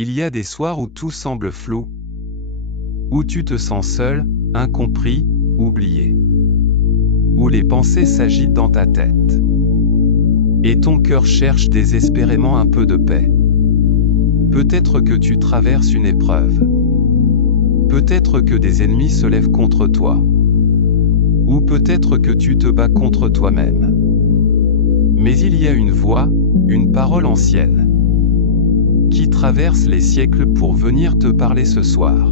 Il y a des soirs où tout semble flou, où tu te sens seul, incompris, oublié, où les pensées s'agitent dans ta tête, et ton cœur cherche désespérément un peu de paix. Peut-être que tu traverses une épreuve, peut-être que des ennemis se lèvent contre toi, ou peut-être que tu te bats contre toi-même. Mais il y a une voix, une parole ancienne, qui traverse les siècles pour venir te parler ce soir.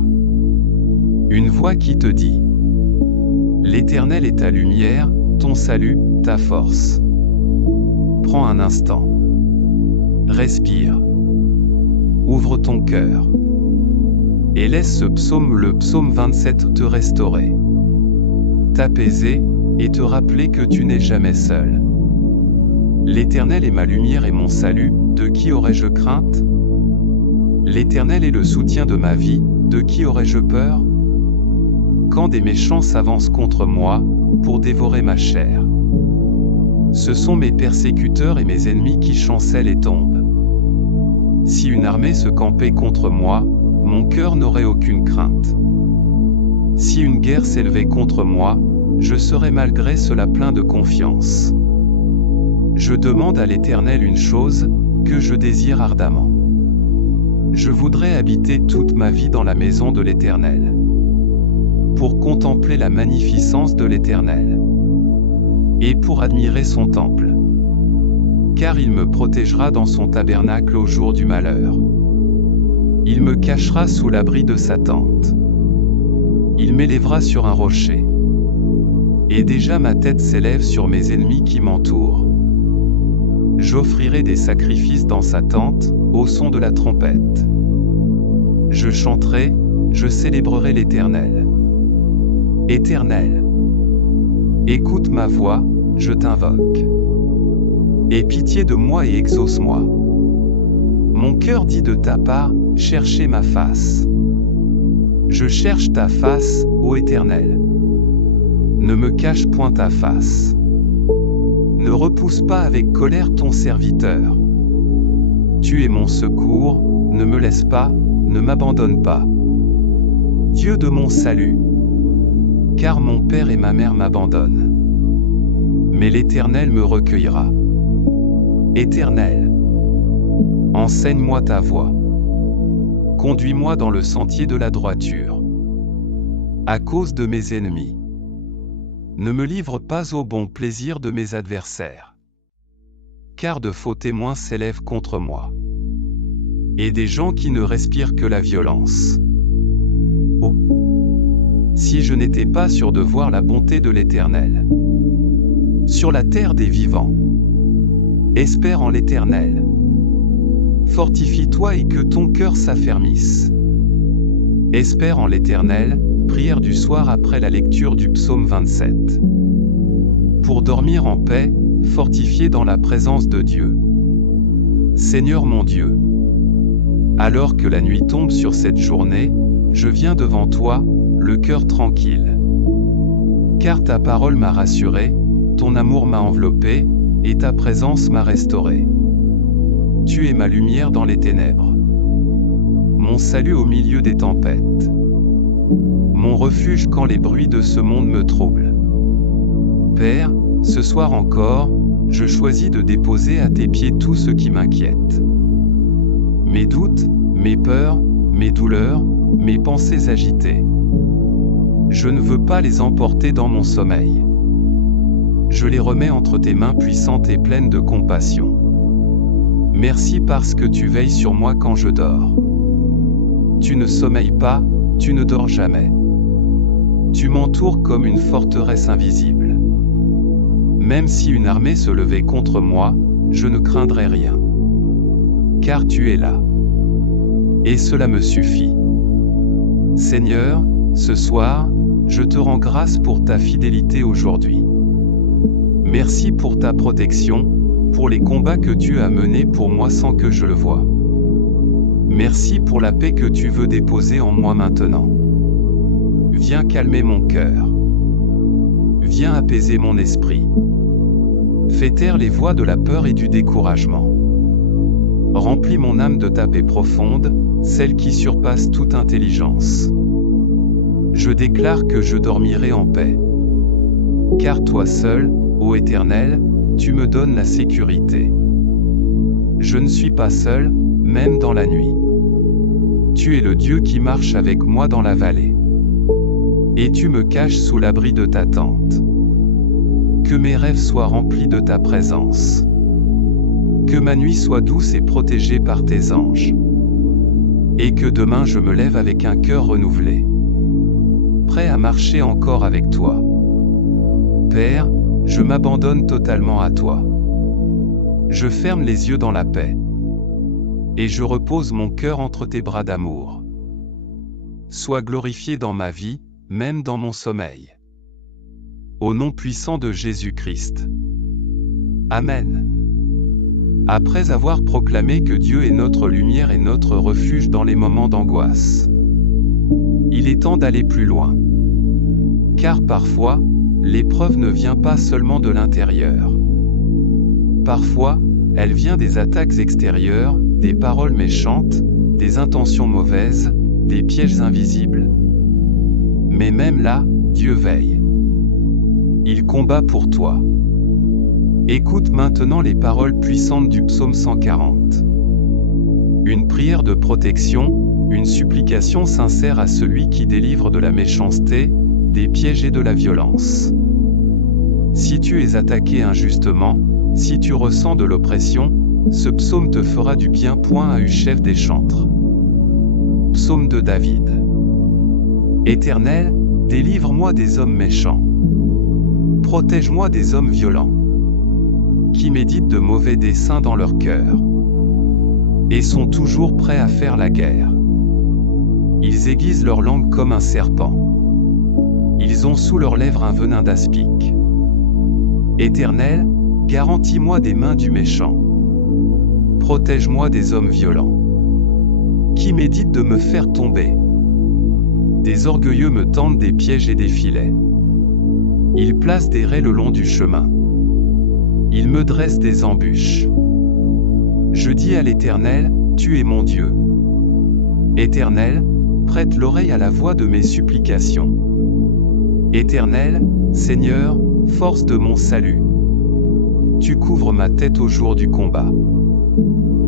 Une voix qui te dit: l'Éternel est ta lumière, ton salut, ta force. Prends un instant. Respire. Ouvre ton cœur. Et laisse ce psaume, le psaume 27, te restaurer, t'apaiser, et te rappeler que tu n'es jamais seul. L'Éternel est ma lumière et mon salut, de qui aurais-je crainte? L'Éternel est le soutien de ma vie, de qui aurais-je peur? Quand des méchants s'avancent contre moi, pour dévorer ma chair. Ce sont mes persécuteurs et mes ennemis qui chancellent et tombent. Si une armée se campait contre moi, mon cœur n'aurait aucune crainte. Si une guerre s'élevait contre moi, je serais malgré cela plein de confiance. Je demande à l'Éternel une chose, que je désire ardemment. Je voudrais habiter toute ma vie dans la maison de l'Éternel, pour contempler la magnificence de l'Éternel, et pour admirer son temple. Car il me protégera dans son tabernacle au jour du malheur. Il me cachera sous l'abri de sa tente. Il m'élèvera sur un rocher. Et déjà ma tête s'élève sur mes ennemis qui m'entourent. J'offrirai des sacrifices dans sa tente, au son de la trompette. Je chanterai, je célébrerai l'Éternel. Éternel, écoute ma voix, je t'invoque. Aie pitié de moi et exauce-moi. Mon cœur dit de ta part, cherchez ma face. Je cherche ta face, ô Éternel. Ne me cache point ta face. Ne repousse pas avec colère ton serviteur. Tu es mon secours, ne me laisse pas, ne m'abandonne pas. Dieu de mon salut. Car mon père et ma mère m'abandonnent. Mais l'Éternel me recueillera. Éternel, enseigne-moi ta voie. Conduis-moi dans le sentier de la droiture. À cause de mes ennemis. Ne me livre pas au bon plaisir de mes adversaires. Car de faux témoins s'élèvent contre moi. Et des gens qui ne respirent que la violence. Oh! Si je n'étais pas sûr de voir la bonté de l'Éternel sur la terre des vivants. Espère en l'Éternel. Fortifie-toi et que ton cœur s'affermisse. Espère en l'Éternel, prière du soir après la lecture du psaume 27. Pour dormir en paix, fortifié dans la présence de Dieu. Seigneur mon Dieu, alors que la nuit tombe sur cette journée, je viens devant toi, le cœur tranquille. Car ta parole m'a rassuré, ton amour m'a enveloppé, et ta présence m'a restauré. Tu es ma lumière dans les ténèbres. Mon salut au milieu des tempêtes. Mon refuge quand les bruits de ce monde me troublent. Père, ce soir encore, je choisis de déposer à tes pieds tout ce qui m'inquiète. Mes doutes, mes peurs, mes douleurs, mes pensées agitées. Je ne veux pas les emporter dans mon sommeil. Je les remets entre tes mains puissantes et pleines de compassion. Merci parce que tu veilles sur moi quand je dors. Tu ne sommeilles pas, tu ne dors jamais. Tu m'entoures comme une forteresse invisible. Même si une armée se levait contre moi, je ne craindrais rien. Car tu es là. Et cela me suffit. Seigneur, ce soir, je te rends grâce pour ta fidélité aujourd'hui. Merci pour ta protection, pour les combats que tu as menés pour moi sans que je le voie. Merci pour la paix que tu veux déposer en moi maintenant. Viens calmer mon cœur. Viens apaiser mon esprit. Fais taire les voix de la peur et du découragement. Remplis mon âme de ta paix profonde, celle qui surpasse toute intelligence. Je déclare que je dormirai en paix. Car toi seul, ô Éternel, tu me donnes la sécurité. Je ne suis pas seul, même dans la nuit. Tu es le Dieu qui marche avec moi dans la vallée. Et tu me caches sous l'abri de ta tente. Que mes rêves soient remplis de ta présence. Que ma nuit soit douce et protégée par tes anges. Et que demain je me lève avec un cœur renouvelé. Prêt à marcher encore avec toi. Père, je m'abandonne totalement à toi. Je ferme les yeux dans la paix. Et je repose mon cœur entre tes bras d'amour. Sois glorifié dans ma vie, même dans mon sommeil. Au nom puissant de Jésus-Christ. Amen. Après avoir proclamé que Dieu est notre lumière et notre refuge dans les moments d'angoisse, il est temps d'aller plus loin. Car parfois, l'épreuve ne vient pas seulement de l'intérieur. Parfois, elle vient des attaques extérieures, des paroles méchantes, des intentions mauvaises, des pièges invisibles. Mais même là, Dieu veille. Il combat pour toi. Écoute maintenant les paroles puissantes du psaume 140. Une prière de protection, une supplication sincère à celui qui délivre de la méchanceté, des pièges et de la violence. Si tu es attaqué injustement, si tu ressens de l'oppression, ce psaume te fera du bien. Chef des chantres. Psaume de David. Éternel, délivre-moi des hommes méchants. Protège-moi des hommes violents, qui méditent de mauvais desseins dans leur cœur, et sont toujours prêts à faire la guerre. Ils aiguisent leur langue comme un serpent. Ils ont sous leurs lèvres un venin d'aspic. Éternel, garantis-moi des mains du méchant. Protège-moi des hommes violents, qui méditent de me faire tomber. Des orgueilleux me tendent des pièges et des filets. Ils placent des raies le long du chemin. Ils me dressent des embûches. Je dis à l'Éternel, tu es mon Dieu. Éternel, prête l'oreille à la voix de mes supplications. Éternel, Seigneur, force de mon salut. Tu couvres ma tête au jour du combat.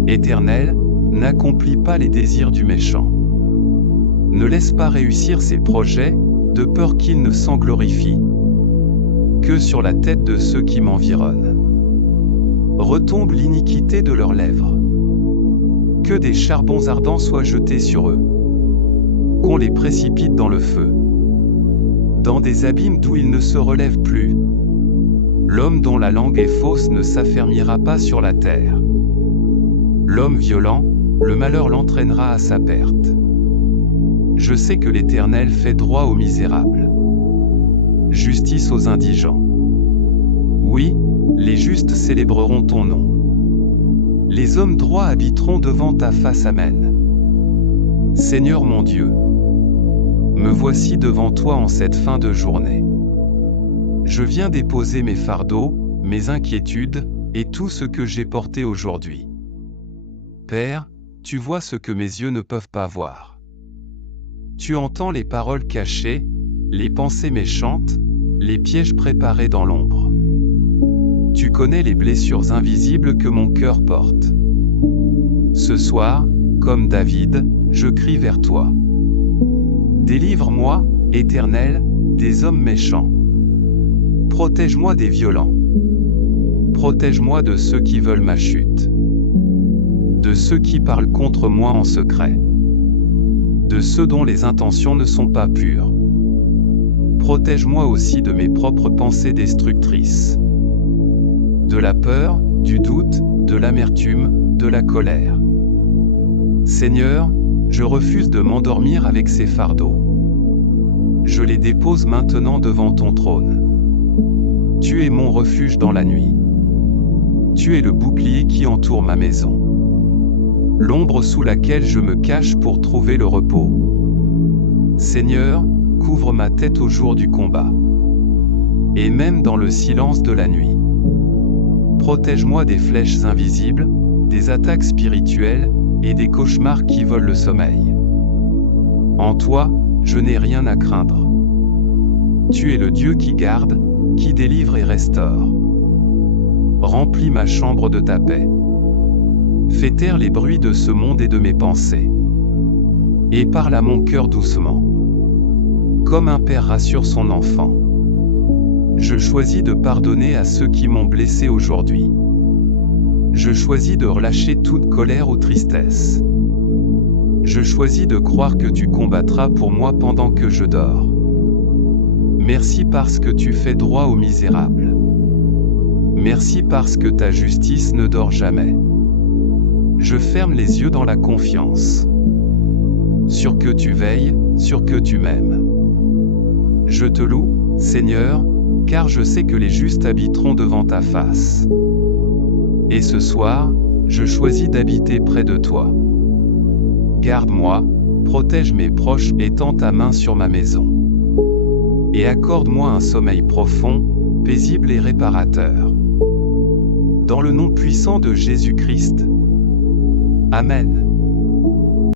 Éternel, n'accomplis pas les désirs du méchant. Ne laisse pas réussir ses projets, de peur qu'il ne s'en glorifie que sur la tête de ceux qui m'environnent. Retombe l'iniquité de leurs lèvres. Que des charbons ardents soient jetés sur eux. Qu'on les précipite dans le feu. Dans des abîmes d'où ils ne se relèvent plus. L'homme dont la langue est fausse ne s'affermira pas sur la terre. L'homme violent, le malheur l'entraînera à sa perte. Je sais que l'Éternel fait droit aux misérables. Justice aux indigents. Oui, les justes célébreront ton nom. Les hommes droits habiteront devant ta face. Amen. Seigneur mon Dieu, me voici devant toi en cette fin de journée. Je viens déposer mes fardeaux, mes inquiétudes, et tout ce que j'ai porté aujourd'hui. Père, tu vois ce que mes yeux ne peuvent pas voir. Tu entends les paroles cachées, les pensées méchantes, les pièges préparés dans l'ombre. Tu connais les blessures invisibles que mon cœur porte. Ce soir, comme David, je crie vers toi. Délivre-moi, Éternel, des hommes méchants. Protège-moi des violents. Protège-moi de ceux qui veulent ma chute. De ceux qui parlent contre moi en secret. De ceux dont les intentions ne sont pas pures. Protège-moi aussi de mes propres pensées destructrices. De la peur, du doute, de l'amertume, de la colère. Seigneur, je refuse de m'endormir avec ces fardeaux. Je les dépose maintenant devant ton trône. Tu es mon refuge dans la nuit. Tu es le bouclier qui entoure ma maison. L'ombre sous laquelle je me cache pour trouver le repos. Seigneur, couvre ma tête au jour du combat. Et même dans le silence de la nuit. Protège-moi des flèches invisibles, des attaques spirituelles, et des cauchemars qui volent le sommeil. En toi, je n'ai rien à craindre. Tu es le Dieu qui garde, qui délivre et restaure. Remplis ma chambre de ta paix. Fais taire les bruits de ce monde et de mes pensées. Et parle à mon cœur doucement. Comme un père rassure son enfant. Je choisis de pardonner à ceux qui m'ont blessé aujourd'hui. Je choisis de relâcher toute colère ou tristesse. Je choisis de croire que tu combattras pour moi pendant que je dors. Merci parce que tu fais droit aux misérables. Merci parce que ta justice ne dort jamais. Je ferme les yeux dans la confiance. Sur que tu veilles, sur que tu m'aimes. Je te loue, Seigneur, car je sais que les justes habiteront devant ta face. Et ce soir, je choisis d'habiter près de toi. Garde-moi, protège mes proches et tends ta main sur ma maison. Et accorde-moi un sommeil profond, paisible et réparateur. Dans le nom puissant de Jésus-Christ. Amen.